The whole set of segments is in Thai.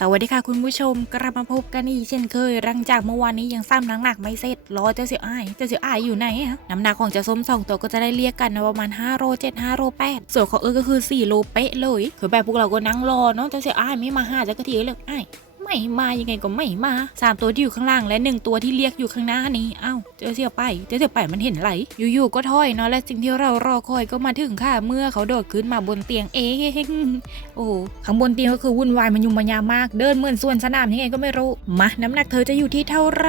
สวัสดีค่ะคุณผู้ชมกลับมาพบกันอีกเช่นเคยหลังจากเมื่อวานนี้ยังซ้ำน้ำหนักไม่เสร็จรอเจ้าเสี่ยวอ้ายเจ้าเสี่ยวอ้ายอยู่ไหนฮะน้ำหนักของเจ้าส้มสองตัวก็จะได้เรียกกันประมาณ5โล7 5โล8ส่วนของเออก็คือ4โลเป๊ะเลยคือแบบพวกเราก็นั่งรอเนาะเจ้าเสี่ยวอ้ายไม่มาหาเจ้ากะทีเลยอ้าย ไม่มายังไงก็ไม่มาสามตัวที่อยู่ข้างล่างและหนึ่งตัวที่เรียกอยู่ข้างหน้านี้เอ้าเจ้าเสี่ยวไปเจ้าเสี่ยวไปมันเห็นไหลอยู่ๆก็ถอยเนาะและสิ่งที่เรารอคอยก็มาถึงค่ะเมื่อเขาโดดขึ้นมาบนเตียงเองโอ้ข้างบนเตียงก็คือวุ่นวายมันยุ่งมายามากเดินเหมือนส่วนสนามยังไงก็ไม่รู้มาน้ำหนักเธอจะอยู่ที่เท่าไหร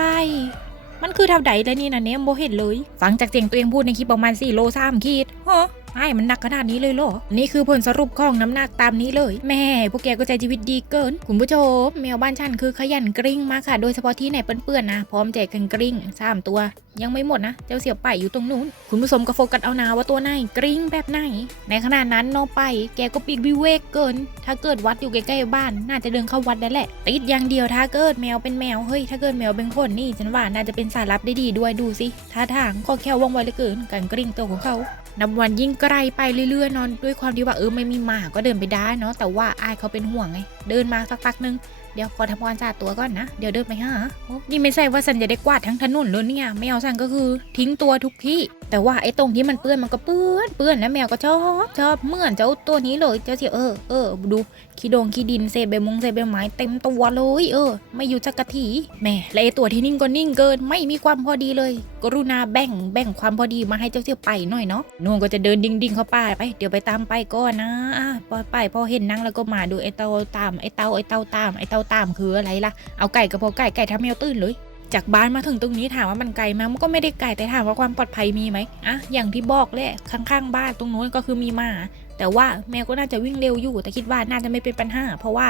มันคือเท่าใดแล้วนี่นะเนี่ยโมเห็นเลย ฟังจากเสียงตัวเองพูดในคลิปประมาณ4โล3ขีดฮะ ไอ้มันหนักขนาดนี้เลยเหรอ นี่คือผลสรุปของน้ำหนักตามนี้เลย แม่พวกแกก็ใจชีวิตดีเกิน คุณผู้ชมแมวบ้านฉันคือขยันกริ้งมากค่ะ โดยเฉพาะที่ไหนเปื้อนๆนะ พร้อมใจกันกริ้งสามตัว ยังไม่หมดนะ เจ้าเสียวไปอยู่ตรงนู้น คุณผู้ชมก็โฟกัสเอานาว่าตัวไหนกริ้งแบบไหน ในขณะนั้นน้องไป แกก็ปีกวิเวกเกิน ถ้าเกิดวัดอยู่ใกล้ๆบ้าน น่าจะเดินเข้าวัดได้แหละติดอย่างเดียวถ้าเกิดแมวเป็นแมวเฮ้ยถ้าเกิดแมวเป็นคนนี่ฉันว่าน่าจะเป็นสายลับได้ดีด้วยดูสิท่าทางก็แค่ว่องไวเหลือเกินการกริ้งตัวของเขานับวันยิ่งไรไปเรื่อยๆนอนด้วยความที่ว่าเออไม่มีหมาก็เดินไปได้เนาะแต่ว่าอายเขาเป็นห่วงไงเดินมาสักพักนึงเดี๋ยวขอทำความสะอาดตัวก่อนนะเดี๋ยวเดินไปหานี่ไม่ใช่ว่าสันจะได้กวาดทั้งถนนเลยเนี่ยไม่เอาสันก็คือทิ้งตัวทุกที่ แต่ว่าไอ้ตรงที่มันเปื้อนมันก็เปื้อนเปื้อนแล้วแมวก็ชอบชอบเหมือนเจ้าตัวนี้เลยเจ้าเสียเออเออดูขี้ดงขี้ดินเศษใบมงเศษใบไม้เต็มตัวเลยเออ ไม่อยู่จักกะทีแม่และไอ้ตัวที่นิ่งก็นิ่งเกิน ไม่มีความพอดีเลย กรุณาแบ่งแบ่งความพอดีมาให้เจ้าเสียไปหน่อยเนาะนู่นก็จะเดินดิ่งดิ่งๆเข้าป่าไป เดี๋ยวไปตามไปก่อนนะอะปล่อไปพอเห็นนั่งแล้วก็มาดูไอ้เตาตามไอ้เตาไอ้เตาตามไอ้เตาตามคืออะไรล่ะเอาไก่ก็พอไก่ไก่ทำแมวตื่นเลย จากบ้านมาถึงตรงนี้ถามว่ามันไกลไหมมันก็ไม่ได้ไกลแต่ถามว่าความปลอดภัยมีไหมอะอย่างที่บอกแหละข้างๆ บ้านตรงนู้นก็คือมีหมา แต่ว่าแมวก็น่าจะวิ่งเร็วอยู่ แต่คิดว่าน่าจะไม่เป็นปัญหา เพราะว่า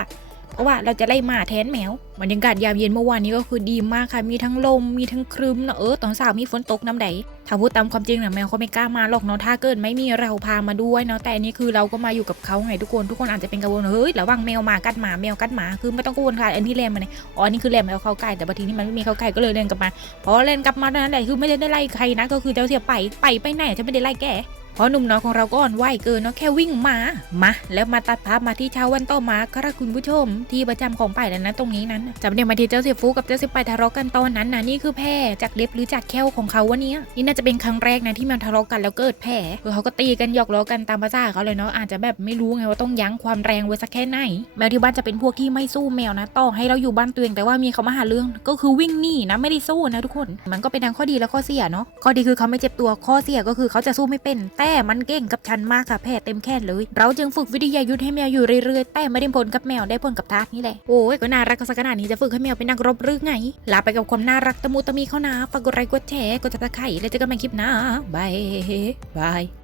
เพราะว่าเราจะไล่หมาแทนแมวบรรยากาศยามเย็นเมื่อวานนี้ก็คือดีมากค่ะ มีทั้งลม มีทั้งครึ้มนะเออตอนสาวมีฝนตกน้ำใดถ้าพูดตามความจริงนะแมวเขาไม่กล้ามาหรอกเนาะถ้าเกิดไม่มีเราพามาด้วยเนาะแต่อันนี่คือเราก็มาอยู่กับเขาไงทุกคนทุกคนอาจจะเป็นกังวลเฮ้ยระวังแมวมากัดหมาแมวกัดหมาคือไม่ต้องกังวลค่ะอันที่แลมมาเนี่ยอ๋อนี่คือแลมแล้วเขาใกล้แต่บางทีนี่มันไม่มีเขาใกล้ก็เลยเล่นกลับมาพอเล่นกลับมาเท่านั้นแหละคือไม่ได้ไล่ใครนะก็คือเจ้าเสียไปไปไปไหนจะไม่ได้ไล่แก ราะหนุ่มน้อยของเราก็อ่อนไหวเกินเนาะแค่วิ่งมา มา แล้วมาตัดภาพมาที่เช้าวันต่อมาครับคุณผู้ชม ที่ประจำของป่ายนั้นนะตรงนี้นั้นจำได้มาที่เจ้าเสียฟูกับเจ้าเสียไปทะเลาะกันตอนนั้นนะนี่คือแพร่จากเล็บหรือจากแข้วของเขาวะเนี้ยนี่น่าจะเป็นครั้งแรกนะที่มันทะเลาะกันแล้วเกิดแผลคือเขาก็ตีกันหยอกล้อกันตามภาษาเขาเลยเนาะอาจจะแบบไม่รู้ไงว่าต้องยั้งความแรงไว้สักแค่ไหนแมวที่บ้านจะเป็นพวกที่ไม่สู้แมวนะต่อให้เราอยู่บ้านตัวเองแต่ว่ามีเขามาหาเรื่องก็คือวิ่งหนีนะไม่ได้สู้นะทุกคน มันก็เป็นทั้งข้อดีและข้อเสียเนาะข้อดีคือเขาไม่เจ็บตัวข้อเสียก็คือเขาจะสู้ไม่เป็นแต่มันเก่งกับฉันมากค่ะแพ้เต็มแค่นเลย เราจึงฝึกวิทยายุทธให้แมวอยู่เรื่อยๆ แต่ไม่ได้ผลกับแมวได้ผลกับทาสนี่แหละ โอ้ยก็น่ารักสักขนาดนี้จะฝึกให้แมวเป็นนักรบหรือไง ลาไปกับความน่ารักตะมูตะมีเขานะฝากกดไลค์กดแชร์กดติดตามและเจอกันใหม่คลิปหน้าบายบาย